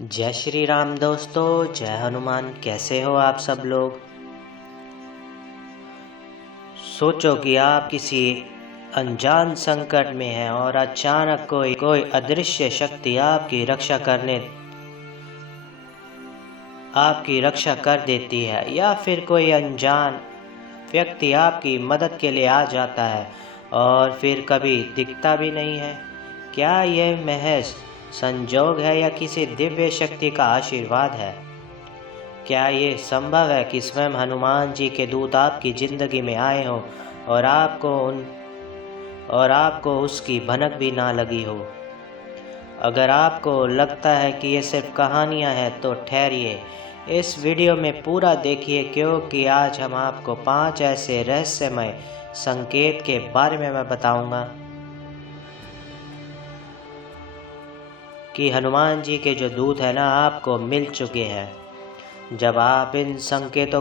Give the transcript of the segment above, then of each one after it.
जय श्री राम दोस्तों, जय हनुमान। कैसे हो आप सब लोग। सोचो कि आप किसी अनजान संकट में हैं और अचानक कोई अदृश्य शक्ति आपकी रक्षा कर देती है, या फिर कोई अनजान व्यक्ति आपकी मदद के लिए आ जाता है और फिर कभी दिखता भी नहीं है। क्या यह महज संजोग है या किसी दिव्य शक्ति का आशीर्वाद है? क्या ये संभव है कि स्वयं हनुमान जी के दूत आपकी जिंदगी में आए हों और आपको उसकी भनक भी ना लगी हो? अगर आपको लगता है कि ये सिर्फ कहानियां हैं तो ठहरिए, इस वीडियो में पूरा देखिए, क्योंकि आज हम आपको 5 ऐसे रहस्यमय संकेत के बारे में मैं बताऊंगा कि हनुमान जी के जो दूत है ना, आपको मिल चुके हैं। जब आप इन संकेतों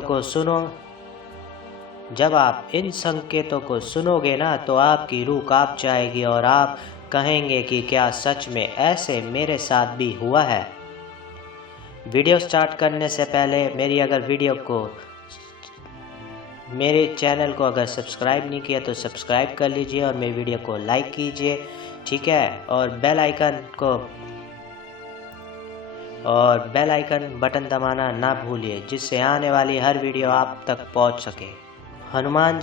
को सुनोगे ना, तो आपकी रूह कांप जाएगी और आप कहेंगे कि क्या सच में ऐसे मेरे साथ भी हुआ है। वीडियो स्टार्ट करने से पहले मेरे चैनल को अगर सब्सक्राइब नहीं किया तो सब्सक्राइब कर लीजिए और मेरी वीडियो को लाइक कीजिए, ठीक है। और बेल आइकन बटन दबाना ना भूलिए, जिससे आने वाली हर वीडियो आप तक पहुंच सके। हनुमान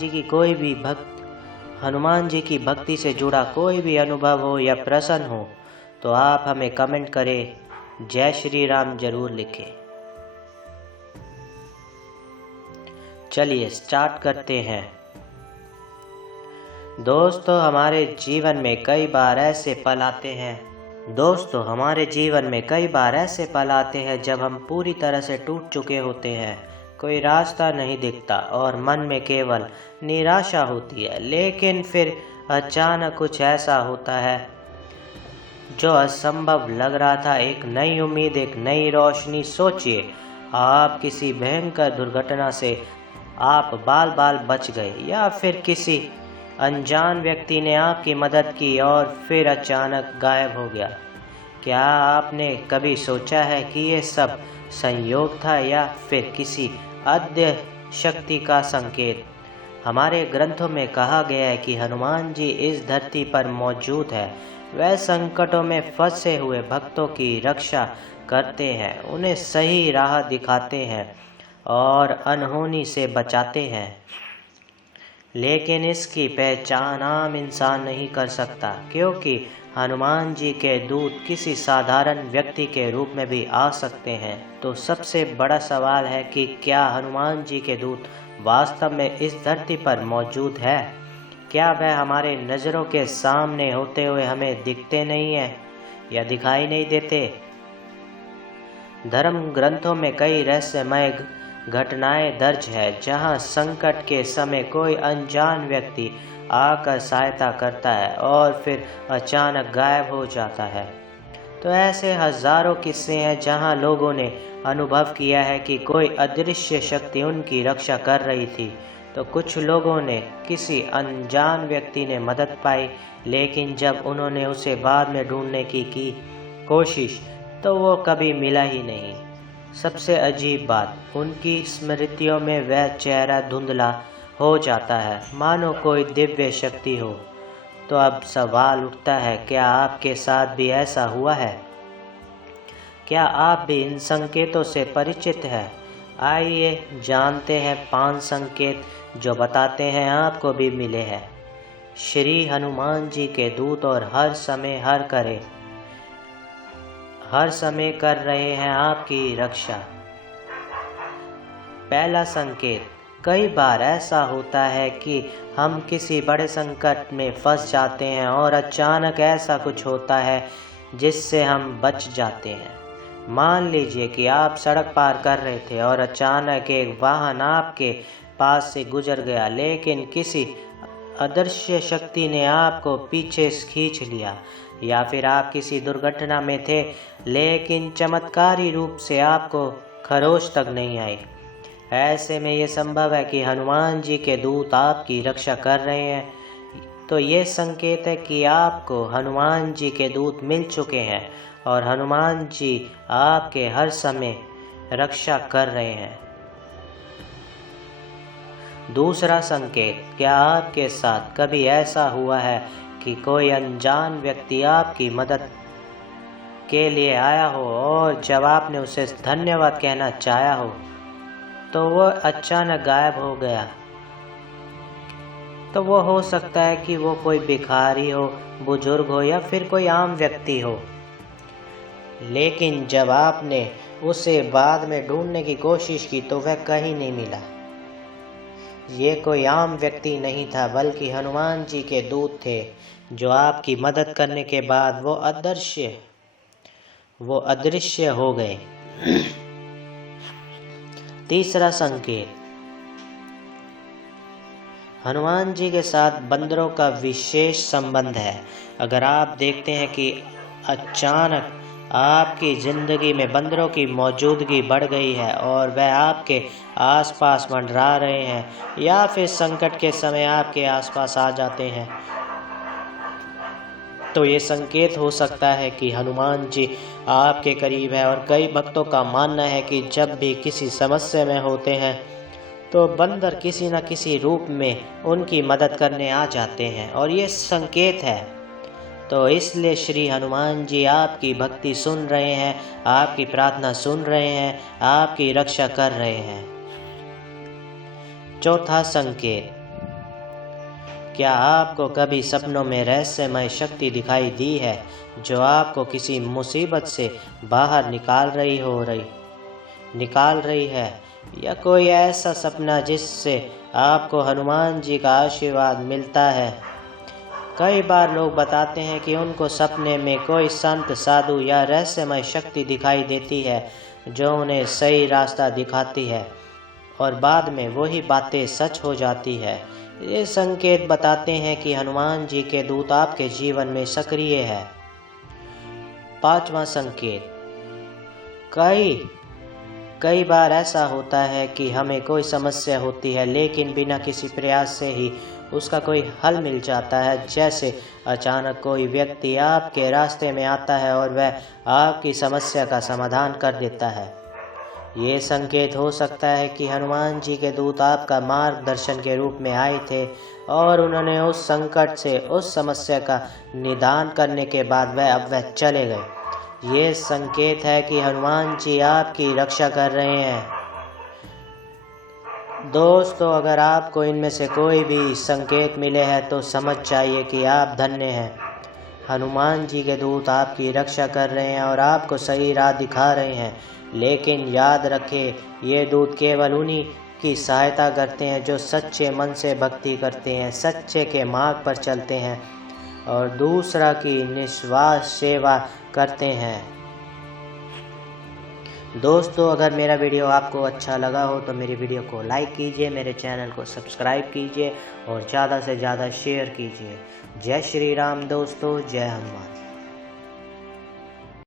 जी की भक्ति से जुड़ा कोई भी अनुभव हो या प्रश्न हो तो आप हमें कमेंट करें, जय श्री राम जरूर लिखें। चलिए स्टार्ट करते हैं। दोस्तों, हमारे जीवन में कई बार ऐसे पल आते हैं जब हम पूरी तरह से टूट चुके होते हैं। कोई रास्ता नहीं दिखता और मन में केवल निराशा होती है। लेकिन फिर अचानक कुछ ऐसा होता है जो असंभव लग रहा था। एक नई उम्मीद, एक नई रोशनी। सोचिए, आप किसी भयंकर दुर्घटना से आप बाल बच गए, या फिर किसी अनजान व्यक्ति ने आपकी मदद की और फिर अचानक गायब हो गया। क्या आपने कभी सोचा है कि ये सब संयोग था या फिर किसी अदृश्य शक्ति का संकेत? हमारे ग्रंथों में कहा गया है कि हनुमान जी इस धरती पर मौजूद है। वह संकटों में फंसे हुए भक्तों की रक्षा करते हैं, उन्हें सही राह दिखाते हैं और अनहोनी से बचाते हैं। लेकिन इसकी पहचान आम इंसान नहीं कर सकता, क्योंकि हनुमान जी के दूत किसी साधारण व्यक्ति के रूप में भी आ सकते हैं। तो सबसे बड़ा सवाल है कि क्या हनुमान जी के दूत वास्तव में इस धरती पर मौजूद है? क्या वह हमारे नज़रों के सामने होते हुए हमें दिखते नहीं है या दिखाई नहीं देते? धर्म ग्रंथों में कई रहस्यमय घटनाएं दर्ज है जहां संकट के समय कोई अनजान व्यक्ति आकर सहायता करता है और फिर अचानक गायब हो जाता है। तो ऐसे हजारों किस्से हैं जहां लोगों ने अनुभव किया है कि कोई अदृश्य शक्ति उनकी रक्षा कर रही थी। तो कुछ लोगों ने किसी अनजान व्यक्ति ने मदद पाई, लेकिन जब उन्होंने उसे बाद में ढूंढने की कोशिश तो वो कभी मिला ही नहीं। सबसे अजीब बात, उनकी स्मृतियों में वह चेहरा धुंधला हो जाता है, मानो कोई दिव्य शक्ति हो। तो अब सवाल उठता है, क्या आपके साथ भी ऐसा हुआ है? क्या आप भी इन संकेतों से परिचित हैं? आइए जानते हैं 5 संकेत जो बताते हैं आपको भी मिले हैं। श्री हनुमान जी के दूत और हर समय कर रहे हैं आपकी रक्षा। पहला संकेत, कई बार ऐसा होता है कि हम किसी बड़े संकट में फंस जाते हैं और अचानक ऐसा कुछ होता है जिससे हम बच जाते हैं। मान लीजिए कि आप सड़क पार कर रहे थे और अचानक एक वाहन आपके पास से गुजर गया, लेकिन किसी अदृश्य शक्ति ने आपको पीछे खींच लिया। या फिर आप किसी दुर्घटना में थे, लेकिन चमत्कारी रूप से आपको खरोच तक नहीं आई। ऐसे में ये संभव है कि हनुमान जी के दूत आपकी रक्षा कर रहे हैं। तो ये संकेत है कि आपको हनुमान जी के दूत मिल चुके हैं और हनुमान जी आपके हर समय रक्षा कर रहे हैं। दूसरा संकेत, क्या आपके साथ कभी ऐसा हुआ है कि कोई अनजान व्यक्ति आपकी मदद के लिए आया हो और जब आपने उसे धन्यवाद कहना चाहा हो तो वो अचानक गायब हो गया? तो वो हो सकता है कि वो कोई भिखारी हो, बुजुर्ग हो या फिर कोई आम व्यक्ति हो, लेकिन जब आपने उसे बाद में ढूंढने की कोशिश की तो वह कहीं नहीं मिला। ये कोई आम व्यक्ति नहीं था बल्कि हनुमान जी के दूत थे, जो आपकी मदद करने के बाद वो अदृश्य हो गए। तीसरा संकेत, हनुमान जी के साथ बंदरों का विशेष संबंध है। अगर आप देखते हैं कि अचानक आपकी ज़िंदगी में बंदरों की मौजूदगी बढ़ गई है और वह आपके आसपास मंडरा रहे हैं या फिर संकट के समय आपके आसपास आ जाते हैं, तो ये संकेत हो सकता है कि हनुमान जी आपके करीब है। और कई भक्तों का मानना है कि जब भी किसी समस्या में होते हैं तो बंदर किसी न किसी रूप में उनकी मदद करने आ जाते हैं और ये संकेत है। तो इसलिए श्री हनुमान जी आपकी भक्ति सुन रहे हैं, आपकी प्रार्थना सुन रहे हैं, आपकी रक्षा कर रहे हैं। चौथा संकेत, क्या आपको कभी सपनों में रहस्यमय शक्ति दिखाई दी है जो आपको किसी मुसीबत से बाहर निकाल रही है, या कोई ऐसा सपना जिससे आपको हनुमान जी का आशीर्वाद मिलता है? कई बार लोग बताते हैं कि उनको सपने में कोई संत, साधु या रहस्यमय शक्ति दिखाई देती है जो उन्हें सही रास्ता दिखाती है और बाद में वही बातें सच हो जाती है। ये संकेत बताते हैं कि हनुमान जी के दूत आपके जीवन में सक्रिय है। पांचवा संकेत, कई बार ऐसा होता है कि हमें कोई समस्या होती है लेकिन बिना किसी प्रयास से ही उसका कोई हल मिल जाता है। जैसे अचानक कोई व्यक्ति आपके रास्ते में आता है और वह आपकी समस्या का समाधान कर देता है। ये संकेत हो सकता है कि हनुमान जी के दूत आपका मार्गदर्शन के रूप में आए थे और उन्होंने उस संकट से, उस समस्या का निदान करने के बाद वह चले गए। ये संकेत है कि हनुमान जी आपकी रक्षा कर रहे हैं। दोस्तों, अगर आपको इनमें से कोई भी संकेत मिले हैं तो समझ जाइए कि आप धन्य हैं। हनुमान जी के दूत आपकी रक्षा कर रहे हैं और आपको सही राह दिखा रहे हैं। लेकिन याद रखें, ये दूत केवल उन्हीं की सहायता करते हैं जो सच्चे मन से भक्ति करते हैं, सच्चे के मार्ग पर चलते हैं और दूसरा की निस्वार्थ सेवा करते हैं। दोस्तों, अगर मेरा वीडियो आपको अच्छा लगा हो तो मेरी वीडियो को लाइक कीजिए, मेरे चैनल को सब्सक्राइब कीजिए और ज़्यादा से ज़्यादा शेयर कीजिए। जय श्री राम दोस्तों, जय हनुमान।